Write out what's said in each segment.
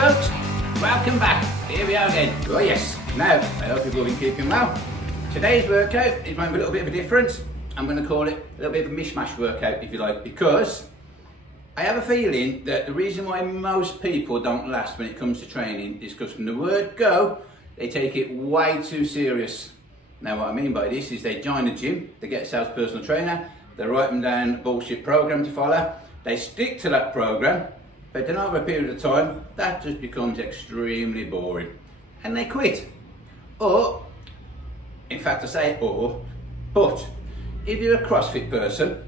folks, welcome back. Here we are again. Oh yes, now I hope you've all been keeping well. Today's workout is going to be a little bit of a difference. I'm going to call it a little bit of a mishmash workout if you like, because I have a feeling that the reason why most people don't last when it comes to training is because from the word go, they take it way too serious. Now what I mean by this is they join the gym, they get themselves a personal trainer, they write them down a bullshit program to follow, they stick to that program, but then over a period of time, that just becomes extremely boring. And they quit. Or, in fact I say or, but if you're a CrossFit person,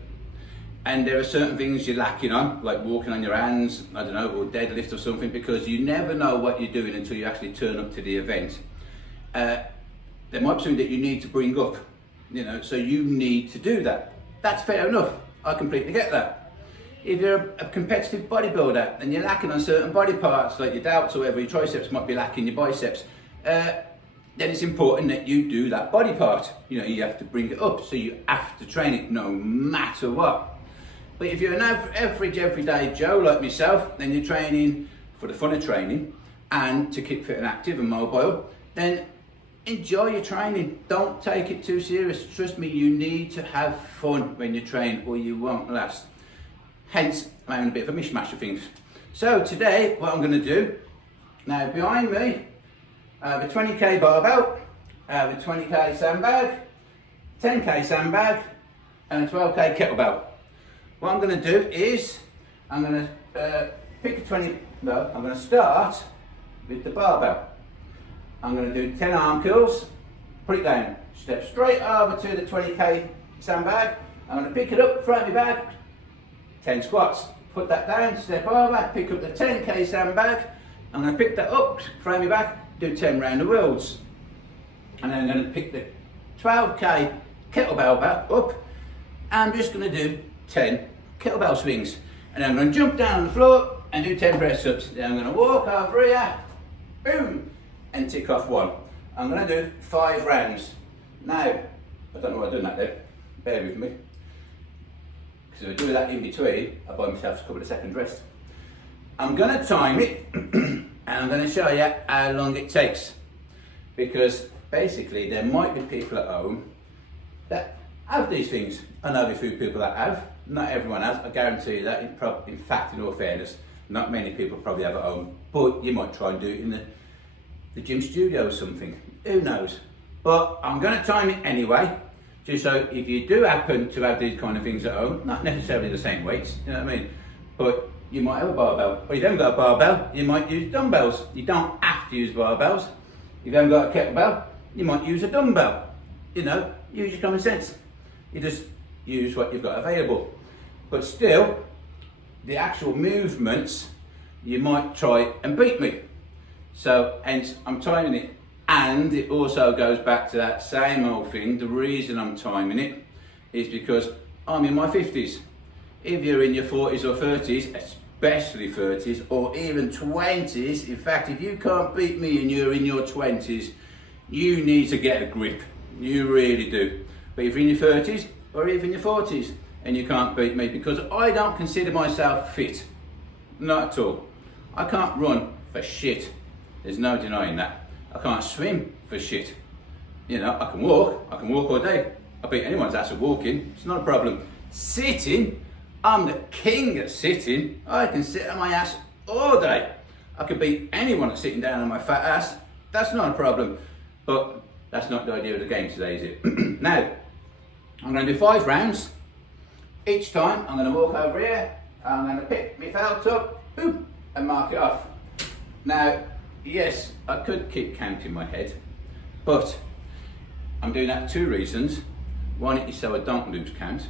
and there are certain things you're lacking on, like walking on your hands, I don't know, or deadlift or something, because you never know what you're doing until you actually turn up to the event. There might be something that you need to bring up, so you need to do that. That's fair enough, I completely get that. If you're a competitive bodybuilder and you're lacking on certain body parts, like your delts or whatever, your triceps might be lacking, your biceps, then it's important that you do that body part. You have to bring it up, so you have to train it no matter what. But if you're an average everyday Joe like myself, then you're training for the fun of training and to keep fit and active and mobile, then enjoy your training. Don't take it too serious. Trust me, you need to have fun when you train or you won't last. Hence, I'm having a bit of a mishmash of things. So today, what I'm going to do, now behind me, I have a 20k barbell, I have a 20k sandbag, 10k sandbag, and a 12k kettlebell. What I'm going to do is, I'm going to I'm going to start with the barbell. I'm going to do 10 arm curls, put it down, step straight over to the 20k sandbag, I'm going to pick it up, throw it back, 10 squats, put that down, step over, pick up the 10k sandbag, I'm going to pick that up, throw me back, do 10 round the worlds. And then I'm going to pick the 12k kettlebell back up, I'm just going to do 10 kettlebell swings. And then I'm going to jump down on the floor and do 10 press ups. Then I'm going to walk over here, boom, and tick off one. I'm going to do 5 rounds. Now, I don't know why I've done that there, bear with me. Because if I do that in between, I buy myself a couple of seconds rest. I'm going to time it and I'm going to show you how long it takes. Because basically there might be people at home that have these things. I know a few people that have, not everyone has, I guarantee you that. In fact, in all fairness, not many people probably have at home, but you might try and do it in the gym studio or something, who knows. But I'm going to time it anyway. Just so if you do happen to have these kind of things at home, not necessarily the same weights, you know what I mean? But you might have a barbell, or you haven't got a barbell, you might use dumbbells. You don't have to use barbells. If you haven't got a kettlebell, you might use a dumbbell. Use your common sense. You just use what you've got available. But still, the actual movements, you might try and beat me. So hence, I'm timing it. And it also goes back to that same old thing. The reason I'm timing it is because I'm in my 50s. If you're in your 40s or 30s, especially 30s or even 20s, in fact, if you can't beat me and you're in your 20s, you need to get a grip. You really do. But if you're in your 30s or even your 40s and you can't beat me, because I don't consider myself fit. Not at all. I can't run for shit. There's no denying that. I can't swim for shit. I can walk all day. I beat anyone's ass at walking, it's not a problem. Sitting, I'm the king at sitting. I can sit on my ass all day. I can beat anyone at sitting down on my fat ass, that's not a problem. But that's not the idea of the game today, is it? Now, I'm going to do 5 rounds. Each time, I'm going to walk over here, I'm going to pick my felt up, boom, and mark it off. Now, yes, I could keep counting my head, but I'm doing that for 2 reasons. One is so I don't lose count,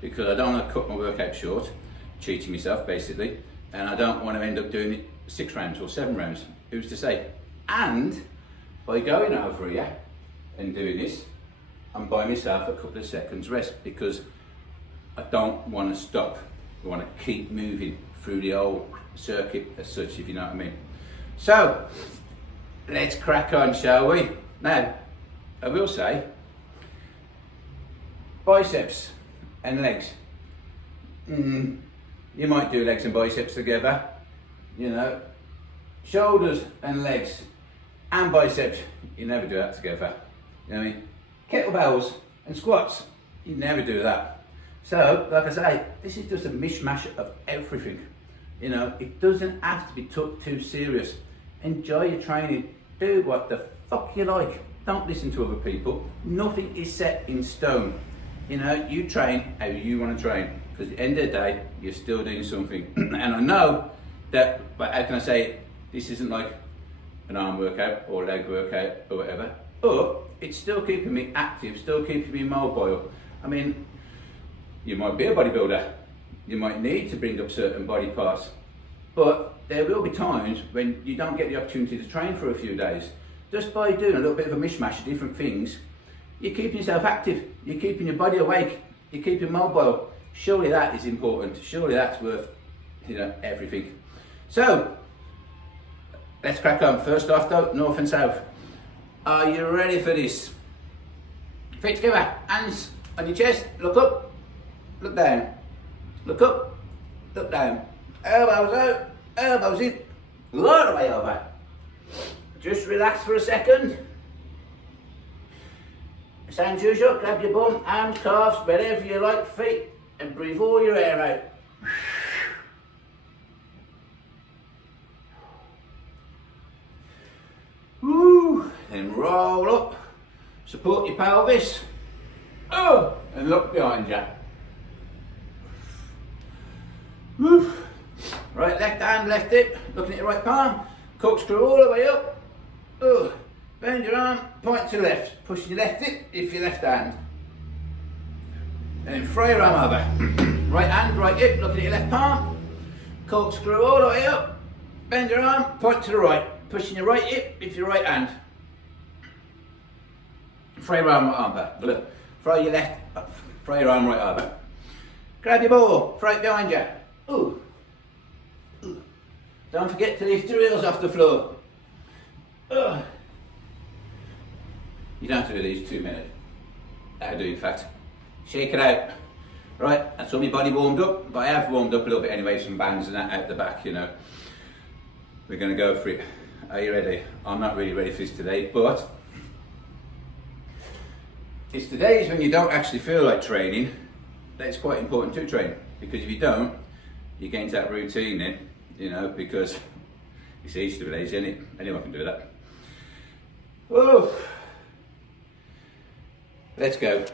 because I don't want to cut my workout short, cheating myself basically, and I don't want to end up doing it 6 rounds or 7 rounds, who's to say? And by going over here and doing this, I'm buying myself a couple of seconds rest, because I don't want to stop. I want to keep moving through the whole circuit as such, if you know what I mean. So, let's crack on, shall we? Now, I will say, biceps and legs. You might do legs and biceps together, shoulders and legs and biceps, you never do that together. You know what I mean? Kettlebells and squats, you never do that. So, like I say, this is just a mishmash of everything. You know, it doesn't have to be took too serious. Enjoy your training. Do what the fuck you like. Don't listen to other people. Nothing is set in stone. You know, you train how you want to train. Because at the end of the day, you're still doing something. And I know that, but how can I say, this isn't like an arm workout or leg workout or whatever. But it's still keeping me active, still keeping me mobile. I mean, you might be a bodybuilder. You might need to bring up certain body parts. But there will be times when you don't get the opportunity to train for a few days. Just by doing a little bit of a mishmash of different things, you're keeping yourself active, you're keeping your body awake, you're keeping mobile. Surely that is important. Surely that's worth, you know, everything. So, let's crack on. First off though, north and south. Are you ready for this? Feet together, hands on your chest, look up, look down, look up, look down. Elbows out, elbows in, all the way over. Just relax for a second. Same as usual, grab your bum, arms, calves, wherever you like, feet, and breathe all your air out. Woo. Then roll up, support your pelvis, and look behind you. Woo. Right, left hand, left hip, looking at your right palm, corkscrew all the way up. Bend your arm, point to left, push your left hip if your left hand. And then throw your arm over. Right hand, right hip, looking at your left palm, corkscrew all the way up, bend your arm, point to the right, pushing your right hip if your right hand. Throw your arm right over. Throw your left, throw your arm right over. Grab your ball, throw it behind you. Ooh. Don't forget to lift your heels off the floor. You don't have to do these 2 minutes. I do in fact. Shake it out. Right, that's all my body warmed up, but I have warmed up a little bit anyway, some bands and that out the back, you know. We're gonna go for it. Are you ready? I'm not really ready for this today, but it's the days when you don't actually feel like training that it's quite important to train, because if you don't, you get into that routine then, you know, because it's easy to be lazy, isn't it? Anyone can do that. Whoa. Let's go.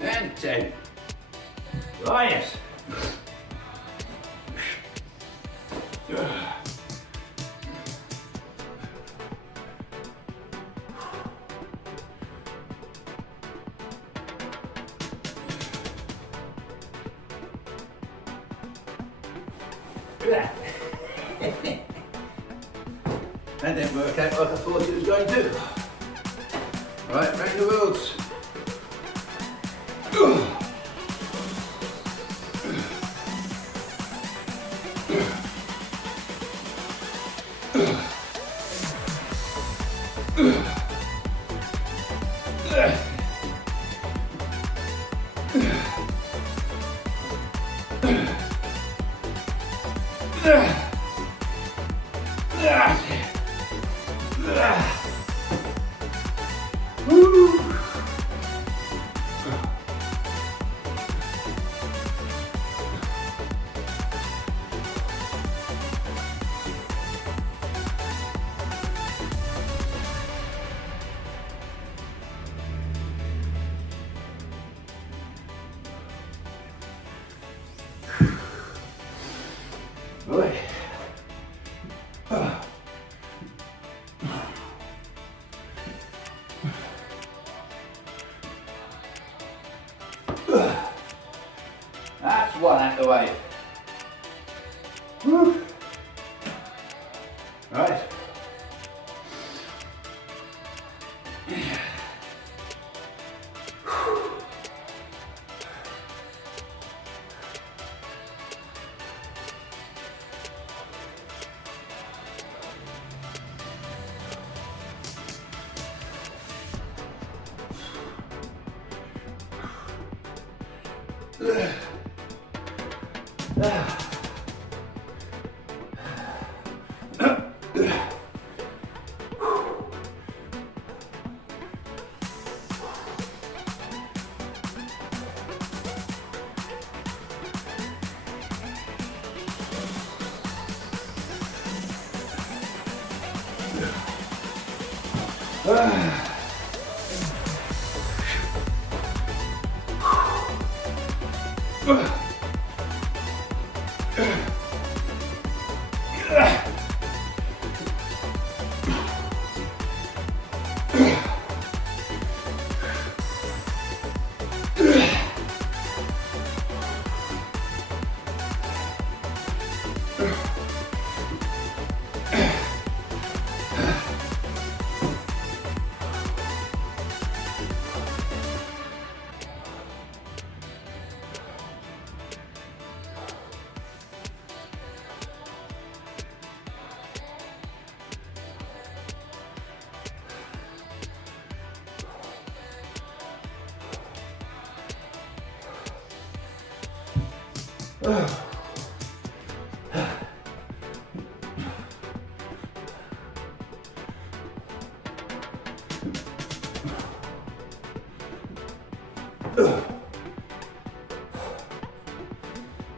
And 10. Oh yes. That didn't work out like I thought it was going to. Right, round the worlds. Boy. That's one out of the way. Whew. Right.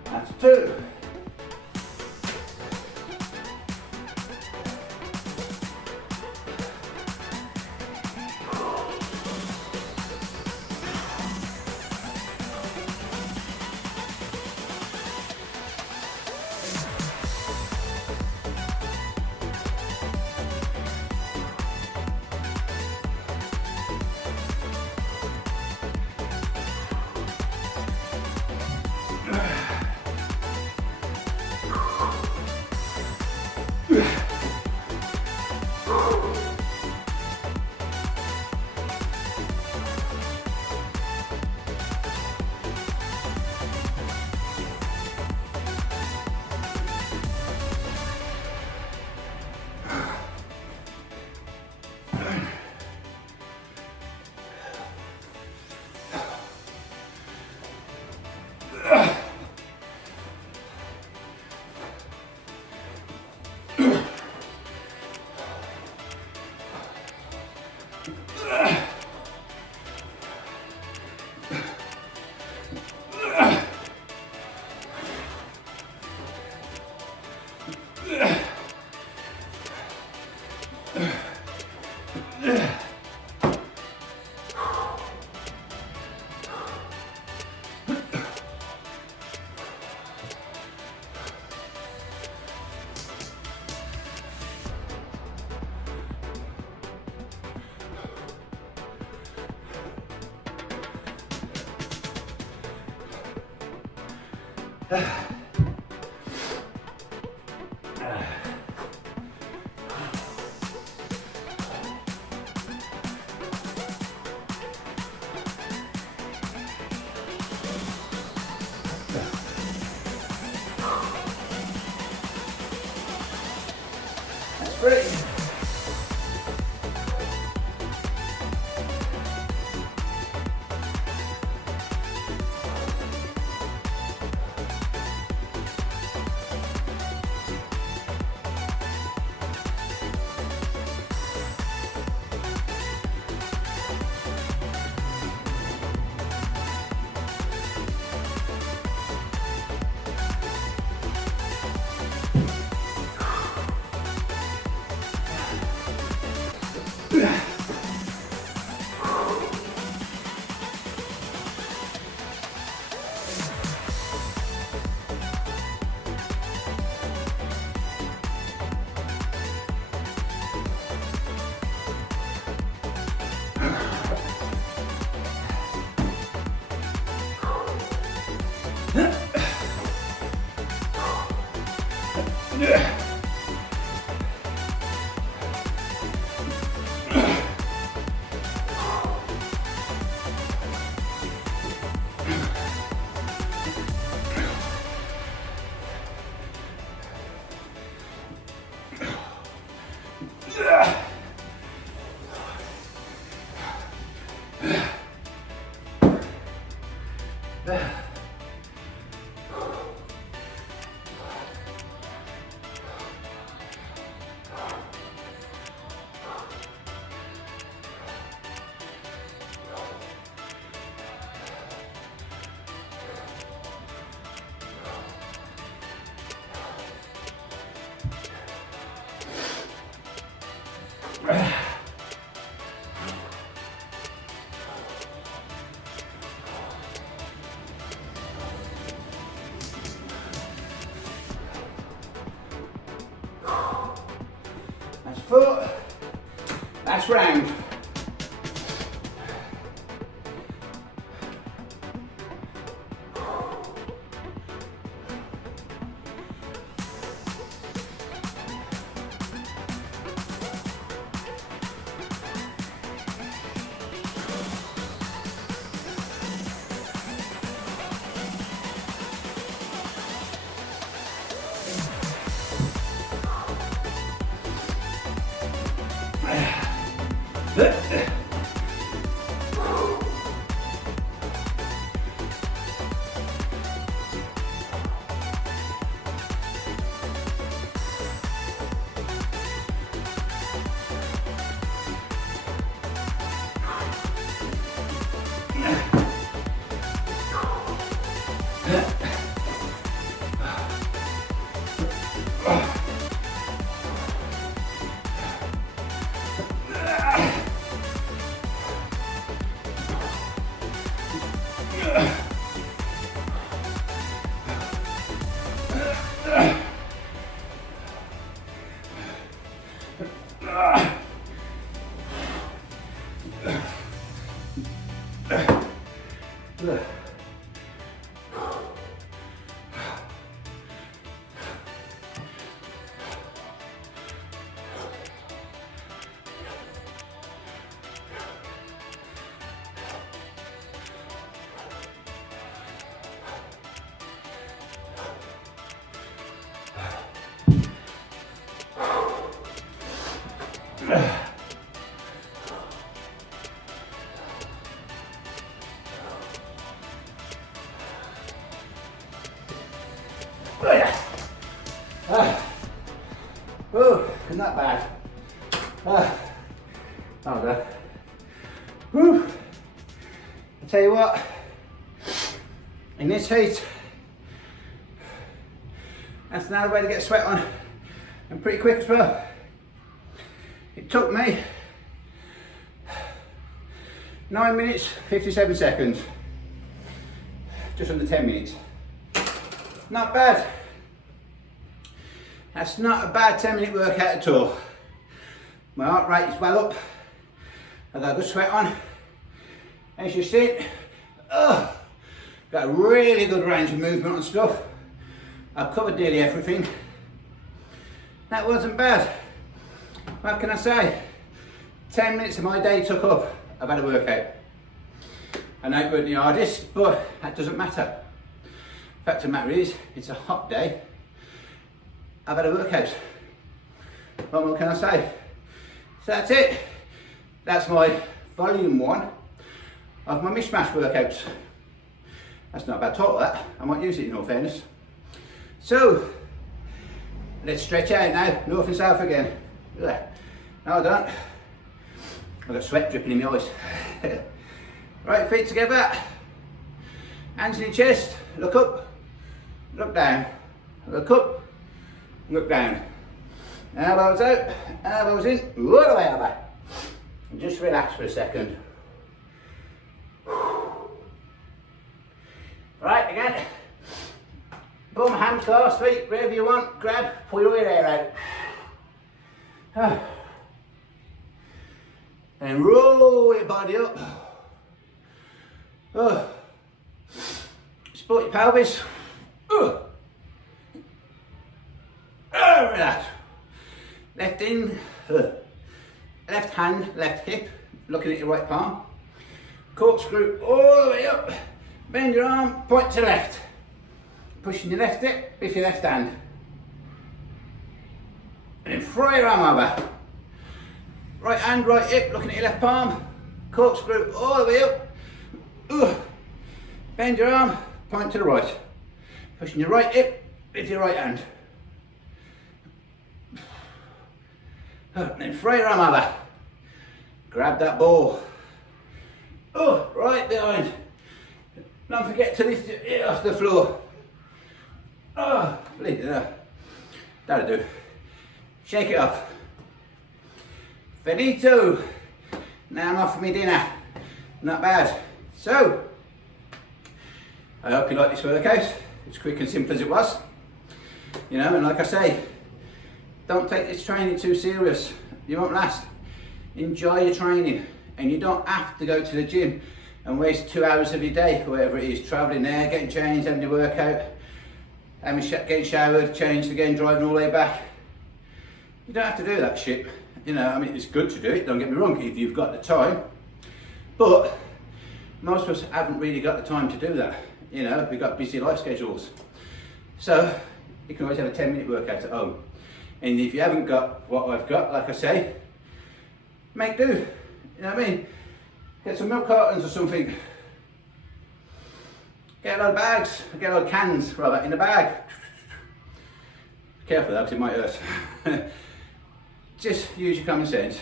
That's two. That's great. foot. Last round. Oh, not bad. Oh no. Whew. I tell you what, in this heat, that's another way to get sweat on, and pretty quick as well. It took me 9 minutes, 57 seconds. Just under 10 minutes. Not bad. That's not a bad 10-minute workout at all. My heart rate is well up. I've got a good sweat on. As you see, got a really good range of movement and stuff. I've covered nearly everything. That wasn't bad. What can I say? 10 minutes of my day took up. I've had a workout. I know it wasn't the hardest, but that doesn't matter. Fact of the matter is, it's a hot day. I've had a workout. What more can I say? So that's it. That's my volume 1 of my mishmash workouts. That's not a bad title, that. I might use it in all fairness. So, let's stretch out now, north and south again. No, I don't. I've got sweat dripping in my eyes. Right, feet together. Hands in your chest. Look up. Look down. Look up. Look down. Elbows out. Elbows in. All the way over. And just relax for a second. Right, again. Bum, hands, calves, feet, wherever you want. Grab. Pull your air out. And roll your body up. Support your pelvis. Relax. Left in, left hand, left hip, looking at your right palm. Corkscrew all the way up. Bend your arm, point to left. Pushing your left hip with your left hand. And then throw your arm over. Right hand, right hip, looking at your left palm. Corkscrew all the way up. Bend your arm, point to the right. Pushing your right hip with your right hand. Then throw your arm over. Grab that ball. Right behind. Don't forget to lift it off the floor. Leave it there. That'll do. Shake it off. Finito. Now I'm off for my dinner. Not bad. So, I hope you like this workout. It's quick and simple as it was. You know, and like I say, don't take this training too serious. You won't last. Enjoy your training, and you don't have to go to the gym and waste 2 hours of your day, whatever it is, travelling there, getting changed, having your workout, getting showered, changed again, driving all the way back. You don't have to do that shit. You know, I mean, it's good to do it, don't get me wrong, if you've got the time. But most of us haven't really got the time to do that. You know, we've got busy life schedules. So you can always have a 10-minute workout at home. And if you haven't got what I've got, like I say, make do. You know what I mean? Get some milk cartons or something. Get a load of bags, get a load of cans, rather, in a bag. Careful though, because it might hurt. Just use your common sense.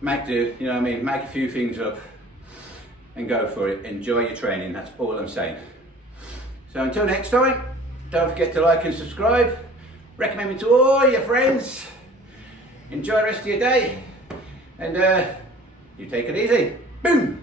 Make do, you know what I mean? Make a few things up and go for it. Enjoy your training, that's all I'm saying. So until next time, don't forget to like and subscribe. Recommend me to all your friends. Enjoy the rest of your day. And you take it easy. Boom!